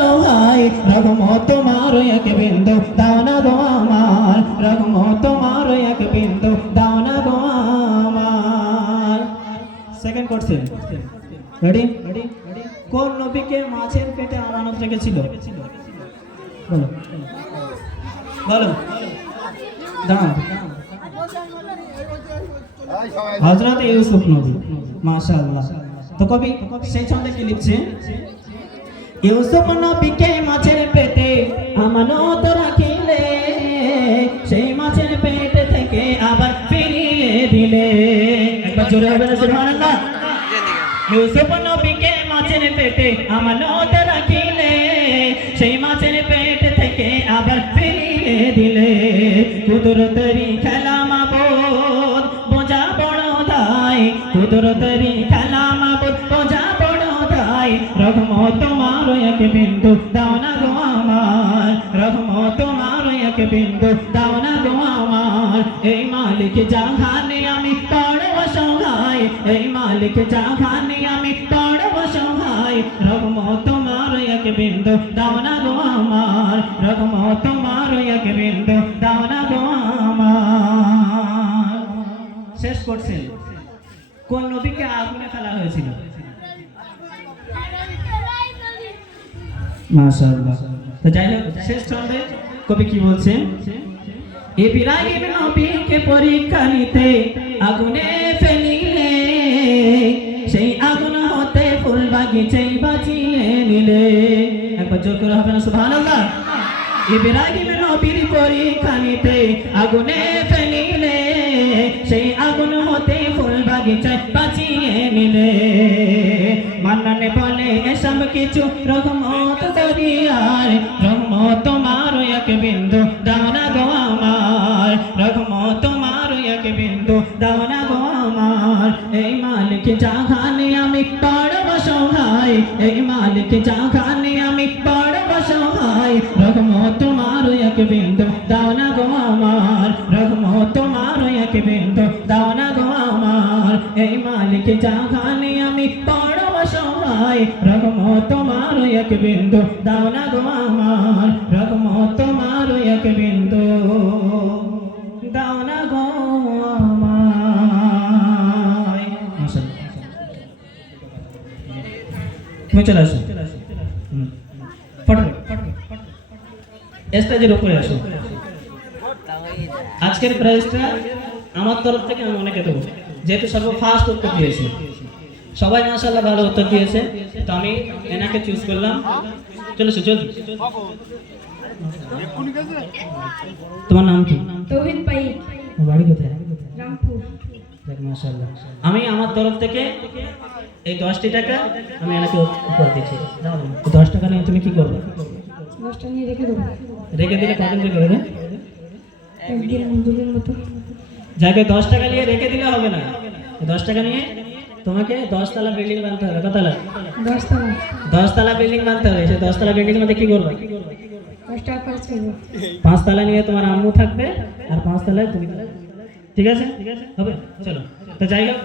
অসহায় রহমত তোমার এক বিন্দু দাও না গো আমার রহমত তোমার এক বিন্দু দাও না গো আমার সেকেন্ড কোশ্চেন রেডি কোন নবীকে মাছের পেটে আমানত রেখেছিল বলো বলো দাঁড়াও হযরত ইউসুফ নবী মাশাআল্লাহ তো কবি সেই ছন্দে কি লিখছে ইউসুফ নবীকে মাছের পেটে আমানত রাখিলে সেই মাছের পেট থেকে আবার ফিরিয়ে দিলে একবার জোরে হবে না সুবহানাল্লাহ ইউসুফ নবীকে মাছের পেটে আমানত রাখিলে সেই মাছের পেট থেকে আবার ফিরিয়ে দিলে কুদরতেরই খেলা মাবুদ বোঝা বড় দায় কুদরতেরই খেলা মাবুদ বোঝা বড় দায় রহমত তোমার এক বিন্দু দাও না গো আমার রহমত তোমার এক বিন্দু দাও না গো আমার এই মালিক জাহানে আমি বড় অসহায় এই মালিক জাহানে আমি বড় অসহায় রহমত তোমার এক বিন্দু দাও না গো আমার রহমত তোমার এক বিন্দু দাও না গো আমার শেষ করছেন কোন নবীকে আগুনে ফেলা হয়েছিল মাশাআল্লাহ তো যাই হোক শেষ ছন্দে কবি কি বলছেন ইব্রাহিম নবীকে পরীক্ষা নিতে আগুনে ফেলিলে সেই আগুন হতে ফুল বাগিচা বাঁচিয়ে নিলে একবার জোর করে হবে না সুবহানাল্লাহ ইব্রাহিম নবীর পরীক্ষা নিতে আগুনে ফেলিলে সেই আগুন হতে ফুল বাগিচা বাঁচিয়ে নিলে মান্নানে বলে এসব কিছু রহমত দরিয়ার রহমত তোমার এক বিন্দু দাও না গো আমার রহমত তোমার এক বিন্দু দাও না গো আমার এই মালিক জাহানে আমি বড় অসহায় এই মালিক জাহানে আমি বড় অসহায় রহমত তোমার এক বিন্দু দাও না গো আমার রহমত তোমার এক বিন্দু দাও না গো আমার এই মালিক জাহানে আমি বড় অসহায় রহমত তোমার এক বিন্দু দাও না গো আমার রহমত তোমার এক বিন্দু দাও না গো আমায় তুমি চলে আসো স্টেজের উপরে আসো আজকের প্রাইজটা আমার তরফ থেকে আমি অনেকে দেবো যেহেতু সর্ব ফার্স্ট উত্তর দিয়েছে সবাই মাশাআল্লাহ ভালো উত্তর দিয়েছে তো আমি এনাকে চুজ করলাম চলো চল তোমার নাম কি তৌহিদ পাই বাড়ি কোথায় রামপুর মাশাআল্লাহ আমি আমার তরফ থেকে এই 10টি টাকা আমি এনাকে উপহার দিচ্ছি 10 টাকা নিয়ে তুমি কি করবে 10টা নিয়ে রেখে দেবো রেখে দিলে কত দিন করবে একদিন দুদিন মতো যাকে 10 টাকা নিয়ে রেখে দিলে হবে না 10 টাকা নিয়ে তোমাকে 10 তলা বিল্ডিং বানাতে হবে কতলা 10 তলা বিল্ডিং বানাতে হবে সেই 10 তলা বিল্ডিং এর মধ্যে কি করবে 10 টাকা খরচ করব 5 তলা নিয়ে তোমার আম্মু থাকবে আর 5 তলায় তুমি ঠিক আছে হবে চলো তো যাই হোক